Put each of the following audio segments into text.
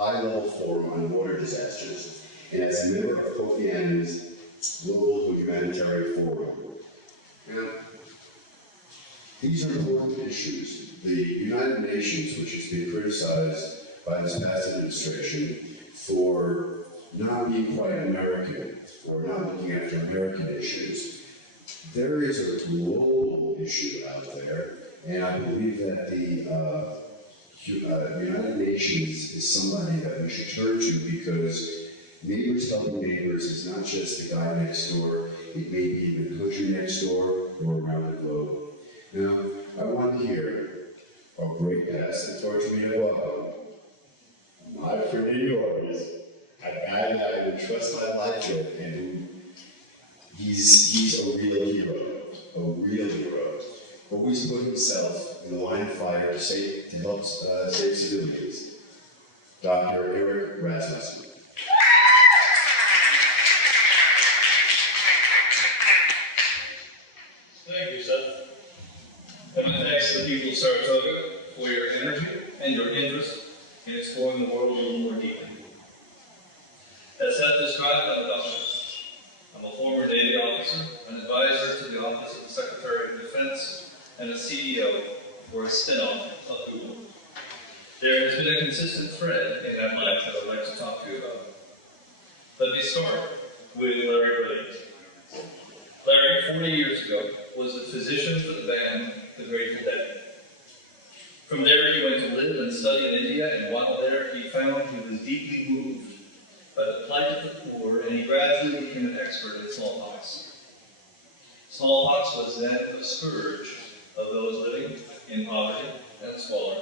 high-level forum on water disasters, and as a member of Kofi Annan's Global Humanitarian Forum. Now, these are important issues. The United Nations, which has been criticized by this past administration for not being quite American, or not looking after American issues, there is a global issue out there, and I believe that the United Nations is somebody that we should turn to, because neighbors helping neighbors is not just the guy next door, it may be the country next door or around the globe. Now, I want to hear a great pass the torch me and welcome my friend and yours, a guy that I would trust my life with, and who he's a real hero, always put himself in the line of fire to help save civilians. Dr. Eric Rasmussen. Thank you, Seth. And my thanks to the people of Saratoga for your energy and your interest in exploring the world a little more deeply. As Seth described, I'm a doctor. I'm a former Navy officer, an advisor to the Office of the Secretary of Defense, and a CEO for a spin-off of Google. There has been a consistent thread in that life that I'd like to talk to you about. Let me start with Larry Brilliant. Larry, 40 years ago, was a physician for the band The Grateful Dead. From there, he went to live and study in India, and while there, he found he was deeply moved by the plight of the poor, and he gradually became an expert in smallpox. Smallpox was then a scourge of those living in poverty and squalor,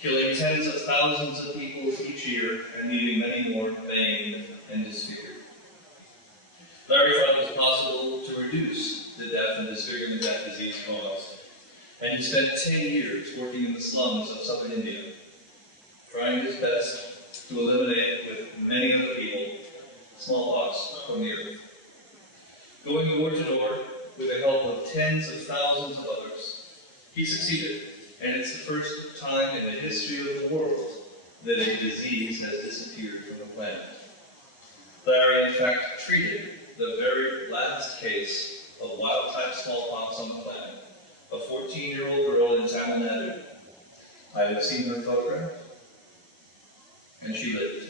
killing tens of thousands of people each year and leaving many more maimed and disfigured. Larry thought it was possible to reduce the death and disfigurement that disease caused, and he spent 10 years working in the slums of southern India, trying his best to eliminate, with many other people, smallpox from the earth. Going door to door with the help of tens of thousands of others, he succeeded, and it's the first time in the history of the world that a disease has disappeared from the planet. Larry, in fact, treated the very last case of wild-type smallpox on the planet, a 14-year-old girl in Tamil Nadu. I have seen her photograph, and she lived.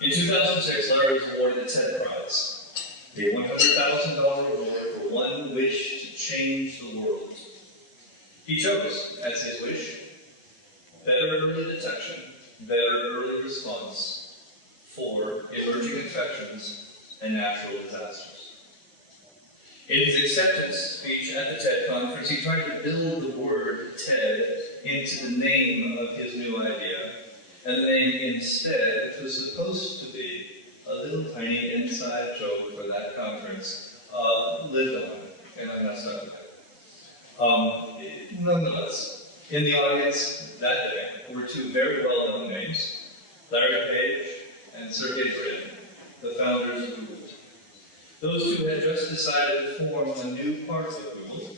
In 2006, Larry was awarded the TED Prize, a $100,000 award for one wish to change the world. He chose, as his wish, better early detection, better early response for emerging infections and natural disasters. In his acceptance speech at the TED conference, he tried to build the word TED into the name of his new idea, and the name instead was supposed to be a little tiny inside joke for that conference, lived on, and I messed up. Nonetheless, in the audience that day were two very well-known names, Larry Page and Sergey Brin, the founders of Google. Those two had just decided to form a new part of Google,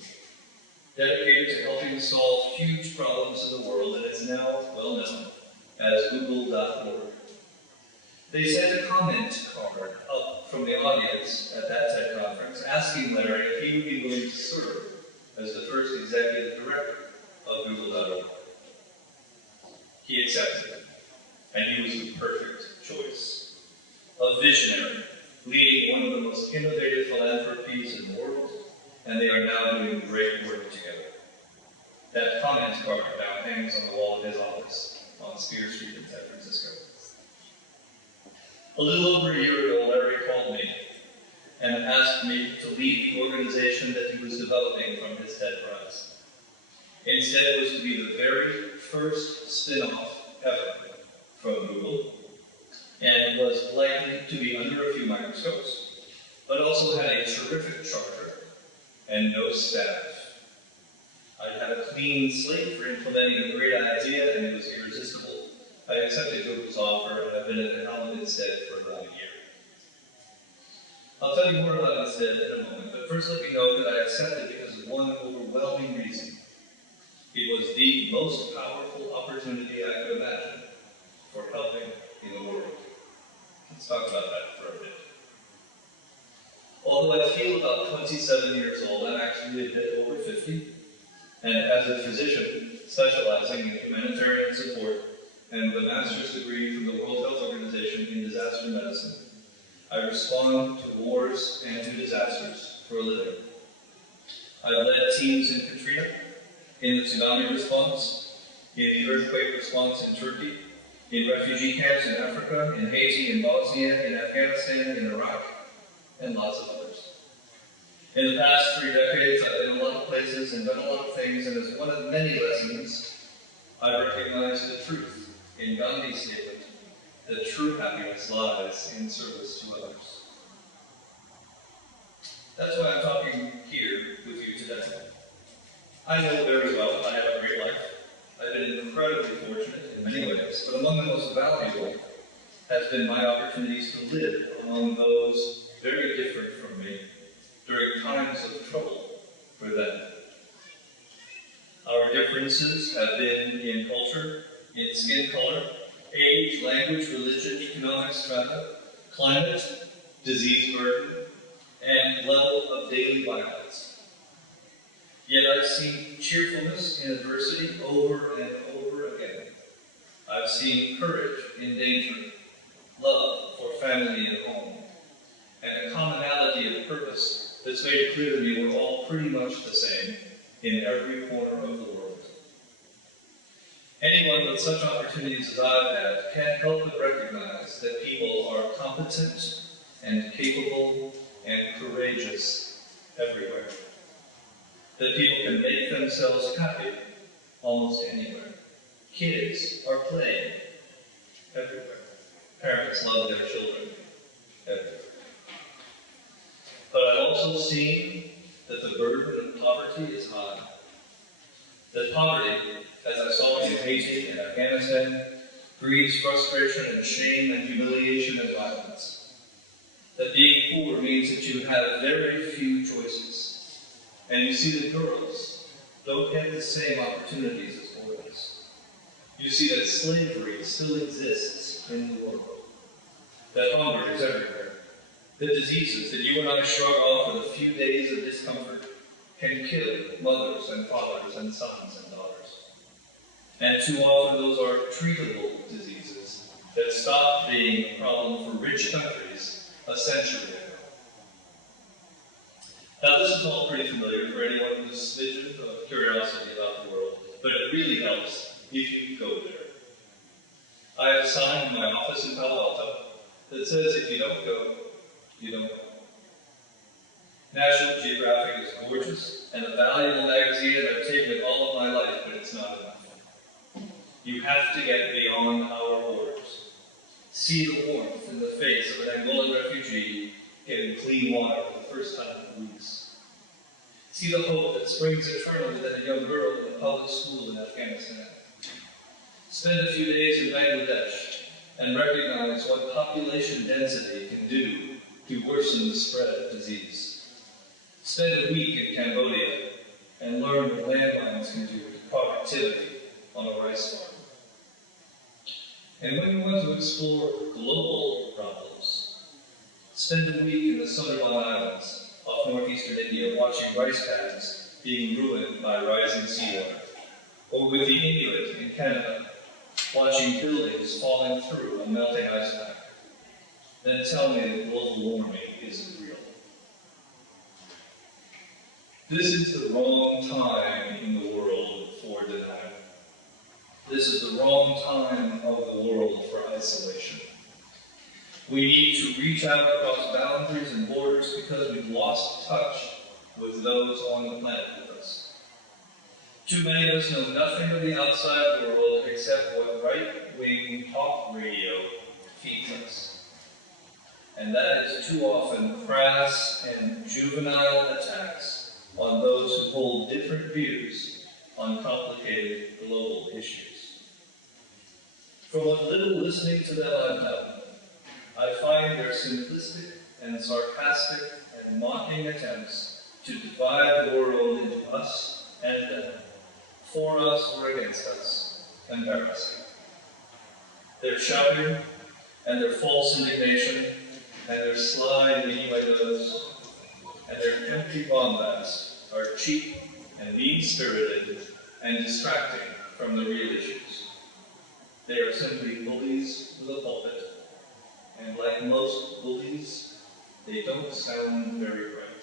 dedicated to helping solve huge problems in the world, and is now well known as Google.org. They sent a comment card up from the audience at that TED conference, asking Larry if he would be willing to serve as the first executive director of Google.org. He accepted, and he was the perfect choice. A visionary, leading one of the most innovative philanthropies in the world, and they are now doing great work together. That comment card now hangs on the wall of his office on Spear Street in San Francisco. A little over a year ago, Larry called me and asked me to lead the organization that he was developing from his TED Prize. Instead, it was to be the very first spin-off ever from Google, and was likely to be under a few microscopes, but also had a terrific charter and no staff. I had a clean slate for implementing a great idea, and it was irresistible. I accepted Google's offer, and I've been at the helm instead for about a year. I'll tell you more about instead in a moment, but first let me know that I accepted because of one overwhelming reason. It was the most powerful opportunity I could imagine. about 27 years old. I'm actually a bit over 50. And as a physician specializing in humanitarian support and with a master's degree from the World Health Organization in disaster medicine, I respond to wars and to disasters for a living. I've led teams in Katrina, in the tsunami response, in the earthquake response in Turkey, in refugee camps in Africa, in Haiti, in Bosnia, in Afghanistan, in Iraq, and lots of others. In the past 3 decades, I've been in a lot of places and done a lot of things, and as one of many lessons, I recognize the truth in Gandhi's statement that true happiness lies in service to others. That's why I'm talking here with you today. I know very well I have a great life. I've been incredibly fortunate in many ways, but among the most valuable has been my opportunities to live among those very different from me during times of trouble for them. Our differences have been in culture, in skin color, age, language, religion, economic strata, climate, disease burden, and level of daily violence. Yet I've seen cheerfulness in adversity over and over again. I've seen courage in danger, love for family and home, and a commonality of purpose that's made it clear to me we're all pretty much the same in every corner of the world. Anyone with such opportunities as I've had can't help but recognize that people are competent and capable and courageous everywhere. That people can make themselves happy almost anywhere. Kids are playing everywhere. Parents love their children everywhere. But I've also seen that the burden of poverty is high. That poverty, as I saw in Haiti and Afghanistan, breeds frustration and shame and humiliation and violence. That being poor means that you have very few choices. And you see that girls don't get the same opportunities as boys. You see that slavery still exists in the world. That hunger is everywhere. The diseases that you and I shrug off with a few days of discomfort can kill mothers and fathers and sons and daughters. And too often those are treatable diseases that stopped being a problem for rich countries a century ago. Now this is all pretty familiar for anyone with a smidgen of curiosity about the world, but it really helps if you go there. I have a sign in my office in Palo Alto that says if you don't go, you don't go. National Geographic is gorgeous and a valuable magazine, and I've taken it all of my life, but it's not enough. You have to get beyond our borders. See the warmth in the face of an Angolan refugee getting clean water for the first time in weeks. See the hope that springs eternal within a young girl in a public school in Afghanistan. Spend a few days in Bangladesh and recognize what population density can do to worsen the spread of disease. Spend a week in Cambodia and learn what landmines can do to productivity on a rice farm. And when you want to explore global problems, spend a week in the Sundarban Islands off northeastern India watching rice paddies being ruined by rising seawater. Or with the Inuit in Canada, watching buildings falling through a melting ice pack. Then tell me that global warming isn't real. This is the wrong time in the world for denial. This is the wrong time of the world for isolation. We need to reach out across boundaries and borders because we've lost touch with those on the planet with us. Too many of us know nothing of the outside world except what right-wing talk radio feeds us. And that is too often crass and juvenile attacks on those who hold different views on complicated global issues. From what little listening to them I've done, I find their simplistic and sarcastic and mocking attempts to divide the world into us and them, for us or against us, embarrassing. Their shouting and their false indignation and their sly innuendos and their empty bombast are cheap and mean-spirited and distracting from the real issues. They are simply bullies with a pulpit, and like most bullies, they don't sound very credible.